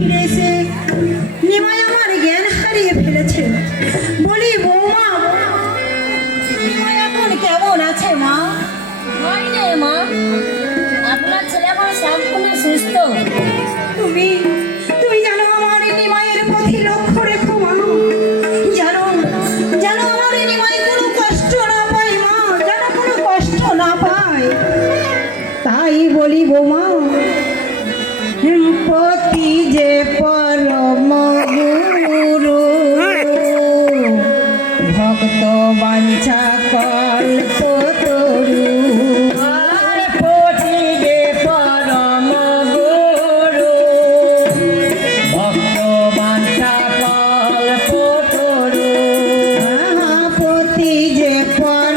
ফিরে জ্ঞান হারিয়ে ফেলেছে। বলি, বৌমা নিমায় এখন কেমন আছে, মা? মা। আপনার ছেলে এখন সম্পূর্ণ সুস্থ। বাঞ্ছা কল্প তরু পচিবে পরম গুরু। ভক্ত বাঞ্ছা কল্প তরু পতি যে পর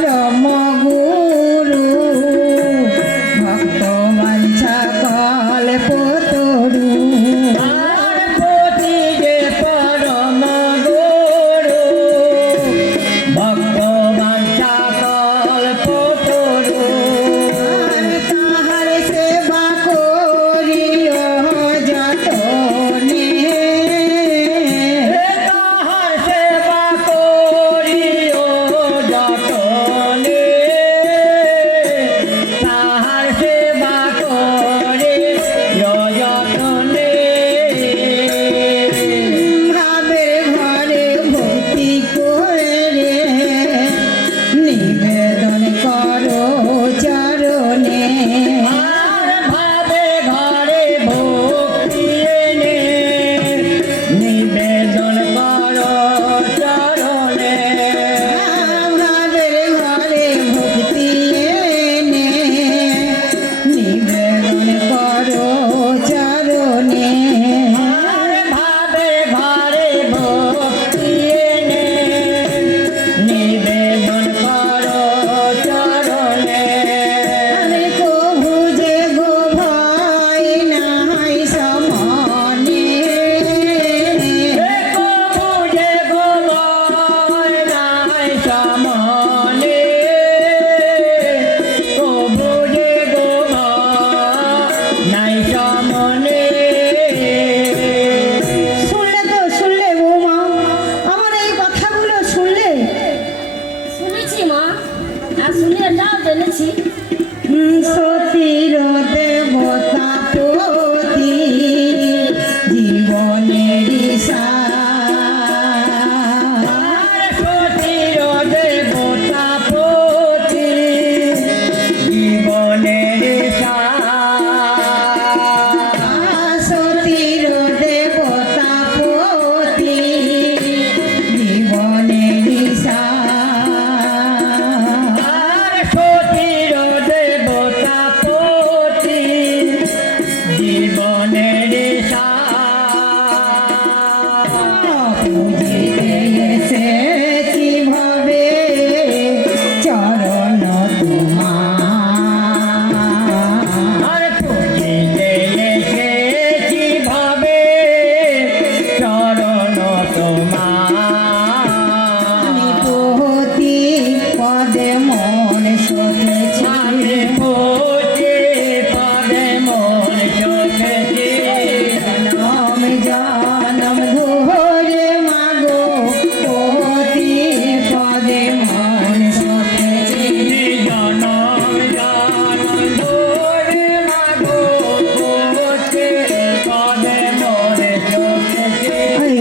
শুনে এটাও জেনেছি। সতী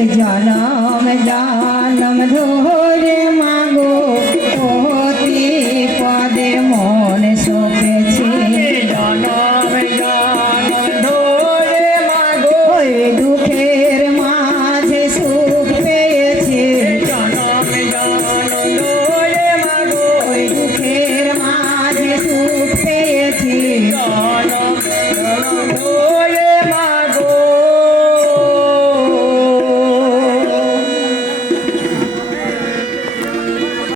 જનમ દાનમ ધો